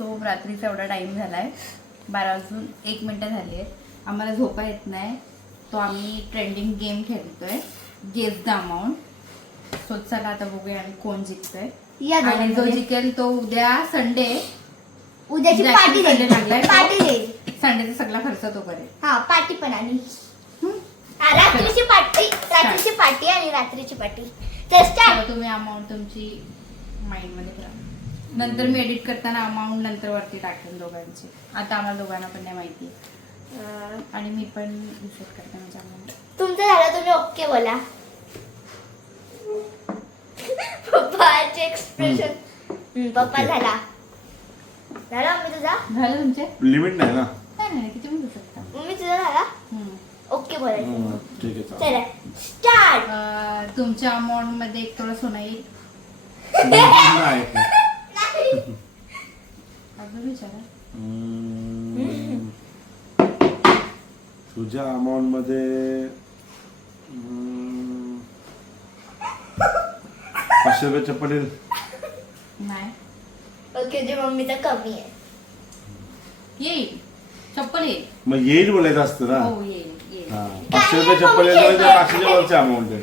So रात्रीचा एवढा time झाला आहे, 12:01 झाली आहे. आम्हाला झोपा येत नाही, तो आम्ही ट्रेंडिंग गेम खेळतोय, गेस द अमाऊंट. सो चला आता बघूया आम्ही कोण जिंकतोय. आणि जो जिंकेल तो उद्या संडे, उद्याची पार्टी संडे लागलाय, पार्टी देईल. संडेचा सगळा खर्च तो करेल. हा पार्टी पण आणि रात्रीची पार्टी आणि रात्रीची पार्टी. तर स्टार्ट. तुम्ही अमाऊंट तुमची माइंड मध्ये करा. नंतर मी एडिट करताना अमाऊंट नंतर वरती टाकेन दोघांची. आता आम्हाला दोघांना पण नाही माहिती आणि मी पण रिसेट करते माझ्या अमाऊंट. तुमचं झालं, तुम्ही ओके बोला. पप्पाचे एक्सप्रेशन. पप्पा झाला मम्मी तुझा झालं तुमचे? लिमिट नाही ना. नाही किती म्हणू शकता. मम्मी तुझा झाला. ओके बोलायचं. ठीक आहे चला स्टार्ट. तुमच्या अमाऊंट मध्ये एक थोडं सोनं येईल. नाही. अजून विचारा. तुझ्या अमाऊंट मध्ये 500 रुपये चप्पल येईल. नाही ओके, जे मम्मीचा कमी आहे. येईल, चप्पल येईल. मग येईल बोलायचं असतं ना. हो येईल येईल. हा, 500 रुपये चप्पल येईल तर 500च्या वरची अमाऊंट आहे.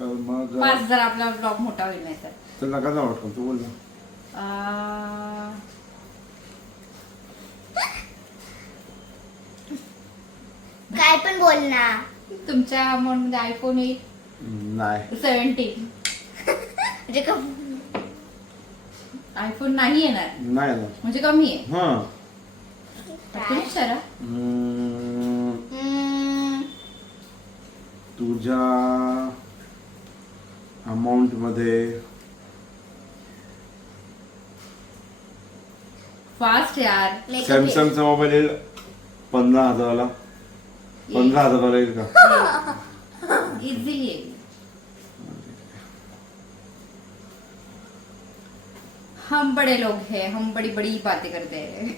तर मग 5 जर आपला ब्लॉग मोठा होईल नाही तर नका जाऊ वाटतं तू बोल ना. काय पण बोल ना. तुमच्या अमाऊंट मध्ये आयफोन येईल नाही 17. म्हणजे आयफोन नाही येणार नाही ना. म्हणजे कमी आहे. हा तुम्ही विचारा. तुझ्या अमाऊंट मध्ये फास्ट यार. सॅमसंगचा मोबाईल येईल 15,000ला. 15,000ला येईल का? इझिली येईल. हम बडे लोग हैं, हम बड़ी बड़ी बातें करते हैं.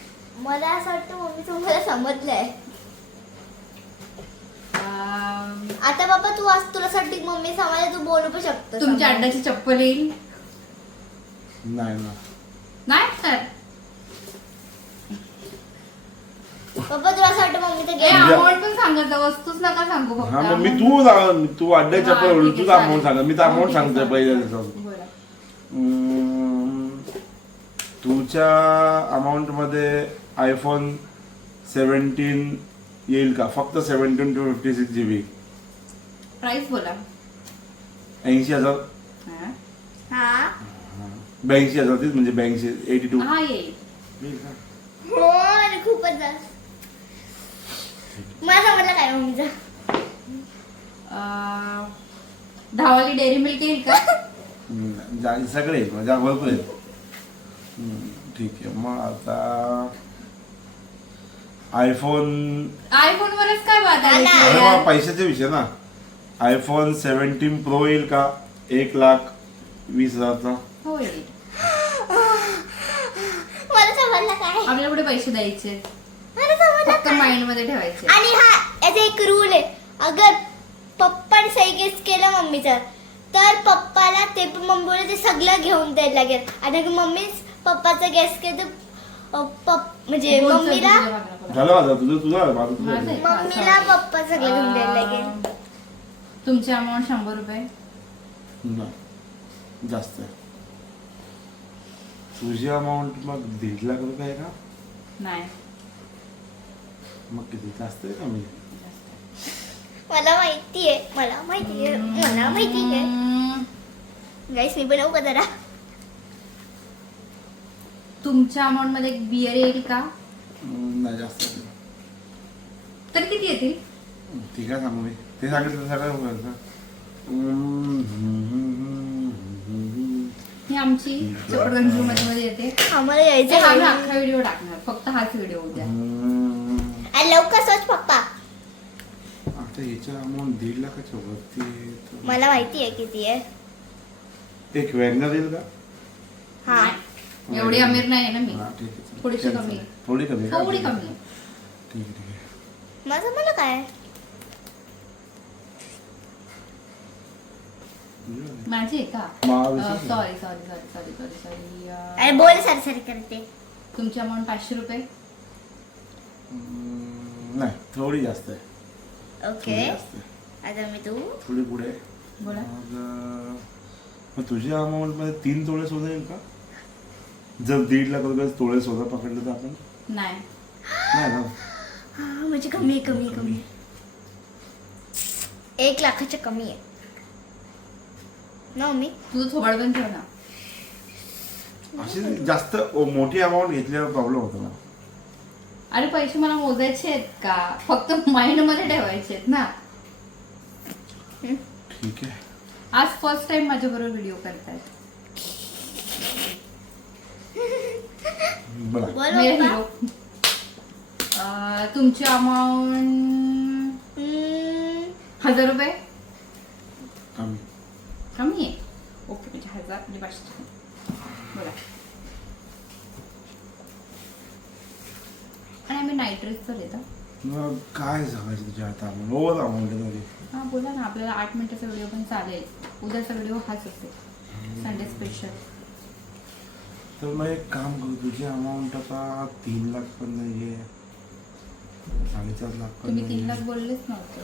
मला असं वाटतं मम्मी तुम्हाला समजलंय. आता बाबा तू आज तुला साठी मम्मी समाजा तू बोलू पण शकतो. तुमच्या अड्डाची चप्पल येईल. नाही ना. नाही तर पप्पा तुला असं वाटतं मम्मीचं हे गेम. अमाऊंट पण सांगत जा, वस्तूच नका सांगू फक्त. हा मग मी तू अड्ड्याच्या हा, ठीक आहे, तुझा अमाऊंट सांग. मी तर चालेल. अमाऊंट सांगतोय पहिले. बोला. तुझ्या अमाऊंट मध्ये आयफोन 17 येईल का? फक्त 17 to 56 GB. प्राइस बोला. 80,000. हा. हा 82,000 तीच म्हणजे 82. हा येईल. येईल का? हो आणि खूपच जास्त. मला समजलं काय मम्मीचं. 10वाली डेअरी मिल्क येईल का? सगळे येईल म्हणजे भरपूर येईल. ठीक आहे मग आता आयफोन वरच काय बात हा ना. आहे. अरे पैशाचा विषय ना. आयफोन 17 प्रो येईल का? 1,20,000चा. हो येईल. मला समजलं काय. आपल्याला कुठे पैसे द्यायचे, मला समजलं फक्त काय. माइंड मध्ये ठेवायचे. आणि हा याचा एक रूल आहे. अगर पप्पाने सही गेस केलं मम्मीचं तर पप्पाला ते पण मम्मीला ते सगळं घेऊन द्यायला लागेल. आणि मम्मीच पप्पाचं गेस केलं म्हणजे बोल, चल, मम्मीला तुझ्या भागाला. झालं माझं तुझं माझं तुझं. माझं आहे. मम्मीला पप्पा सगळं घेऊन द्यायला लागेल. तुमची अमाऊंट 100 रुपये. नाही जास्त आहे. तुझी अमाऊंट मग 1.5 लाख रुपये आहे का? नाही मग किती जास्त आहे कमी? मला माहितीये गाईस मी बनवू का जरा. तुमच्या अमाऊंट मध्ये एक बियर येईल का? नाही जास्त आहे. तर किती येतील? ठीक आहे सांगू मी. ते सांगितलं सगळं. ही आमची चपडगंजू मध्ये येते. आम्हाला यायचं ते आम्ही आहे. अख्खा व्हिडिओ टाकणार, फक्त हाच व्हिडिओ उद्या. आणि लवकर सोच पप्पा. आता याच्या अमाऊंट 1.5 लाखाच्या वरती आहे तर मला माहिती आहे किती आहे. एक वॅगनर येईल का? हा एवढी अमीर नाही आहे ना मी. हा, ठीक आहे, चल. थोडीशी चल, कमी चल. आहे. थोडी कमी आहे का? थोडी कमी आहे. ठीक आहे ठीक आहे. माझं मला काय तुझी माझी आहे का Mahavishnu. Sorry sorry sorry sorry sorry sorry अरे बोल सर सर करते. तुमची अमाऊंट 500 रुपये. नाही थोडी जास्त आहे. ओके थोडी जास्त आहे. आता मी तू थोडी पुढे. बोला. मग तुझ्या अमाऊंट मध्ये 3 तोळे सोनं येईल का? जर 1.5 लाख रुपये तोळे सोनं पकडलं तर आपण नाही नाही ना. हा म्हणजे कमी आहे, कमी आहे, कमी आहे. 1 लाखाच्या कमी आहे ना मी. तू थोबड पण ठेव ना. अशी जास्त मोठी अमाऊंट घेतल्यावर प्रॉब्लेम होतो ना. अरे पैसे मला मोजायचे आहेत का, फक्त माइंड मध्ये ठेवायचे आहेत ना. ठीक आहे. आज फर्स्ट टाइम माझ्या बरोबर व्हिडिओ करतायत. बघा बोल मेरे पप्पा. हिरो. तुमची अमाऊंट 1000 रुपये. कमी. कमी आहे. ओके म्हणजे 1000 म्हणजे 500. बोला. आणि आम्ही नाईट ड्रेसचं देतो. मग काय सांगायचं तुझ्या आता अमाऊंट ओव्हर अमाऊंट आहे तरी. हां बोला ना, आपल्याला 8 मिनिटाचा व्हिडिओ पण चालेल. उद्याचा व्हिडिओ हाच असेल, संडे स्पेशल. तर मग एक काम करू, तुझी अमाऊंट आता 3 लाख पण नाहीये, 4.5 लाख पण तुम्ही 3 नाहीये. लाख बोललेच नव्हते.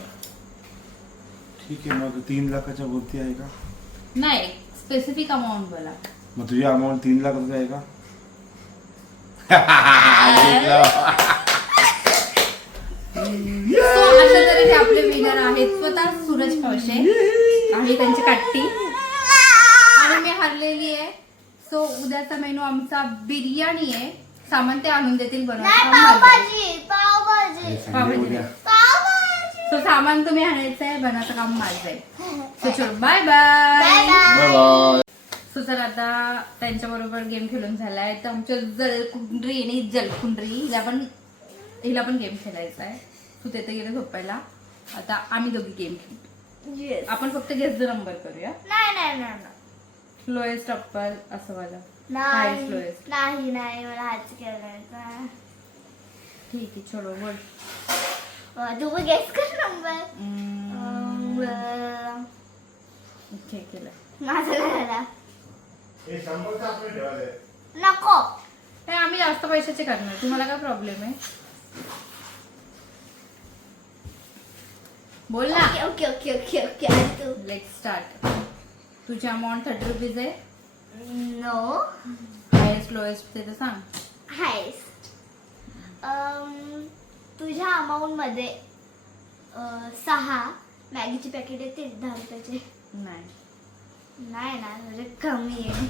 ठीक आहे मग 3 लाखाच्या वरती आहे का? नाही, स्पेसिफिक अमाऊंट बोला. मग तुझी अमाऊंट 3 लाख रुपये आहे का? So, अशा तऱ्हेचे आपले विनर आहेत स्वतः सूरज कवशे आणि त्यांची काट्टी. आणि मी हरलेली आहे. सो उद्याचा मेनू आमचा बिर्याणी आहे. सामान ते आणून देतील नाही बनवायला. पावभाजी पावभाजी उद्या. पावभाजी. सो सामान तुम्ही आणायचं आहे, बनायचं काम माझं आहे. सो चलो bye bye bye. Bye bye. So चला आता त्यांच्या बरोबर गेम खेळून झालाय. तर आमच्या जलकुंडरी आणि जलकुंडरी हिला पण गेम खेळायचा आहे. तू तिथे गेले झोपायला. आता आम्ही दोघी गेम खेळू. Yes. आपण फक्त गेस द नंबर करूया. नाही नाही नाही नाही. लोएस्ट अप्पर असं वाला. नाही हायस्ट लोएस्ट. नाही नाही मला हाच करायचा. ठीक आहे चलो बोल. तू गेस कर नंबर. ओके केलं. माझं घराला नको. हे आम्ही जास्त पैशाचे करणार. तुम्हाला काय प्रॉब्लेम आहे? बोल ना. Okay okay okay okay okay. आणि तू लेट्स स्टार्ट. तुझी अमाऊंट 30 रुपीज आहे. नो हायेस्ट लोएस्ट ते तर सांग. हायस्ट. तुझ्या अमाऊंट मध्ये 6 मॅगीची पॅकेट येतील 10 रुपयाचे. नाही. नाही ना म्हणजे कमी आहे.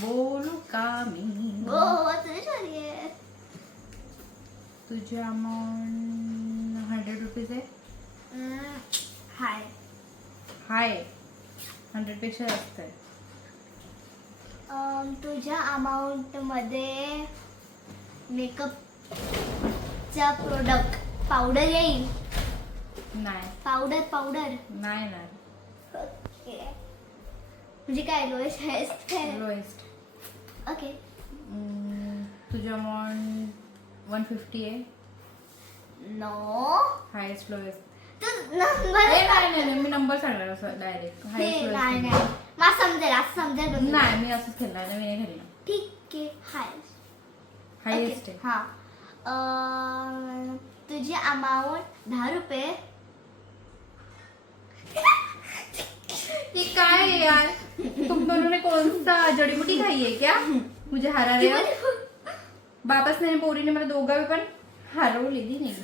बोलू का मी? हो तुझी सॉरी आहे. तुझी अमाऊंट 100 रुपीज आहे. हाय. हाय 100 पेक्षा जास्त आहे. तुझ्या अमाऊंट मध्ये मेकअपचा प्रोडक्ट पावडर येईल. नाही पावडर पावडर. नाही नाही. ओके म्हणजे काय लोएस्ट हायस्ट काय. लोएस्ट. ओके. तुझी अमाऊंट 150 आहे. No highest lowest. तू नंबर नाही मी नंबर सांगणार असं डायरेक्ट. नाही नाही मला समजेल असं समजेल बघ. नाही मी असंच खेळणार नाही. मी नाही खेळणार. ठीक आहे. हायस्ट. हायेस्ट आहे. हा. तुझी अमाऊंट 10 रुपये. ये काय है यार, तुम दोनों ने कौन सा जड़ी बूटी खाई है क्या? मुझे हरा रहे हो. वापस ने पोरी ने मला दोघांनी पण हरवलेली नाही.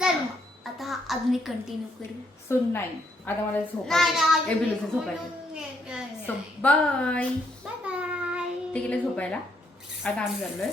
चल मग आता अजून कंटिन्यू करू. सो नाही आता मला झोप नाही एबिलूचं झोपायचं. So bye. Bye bye. ते गेले झोपायला. आता आम्ही चाललोय.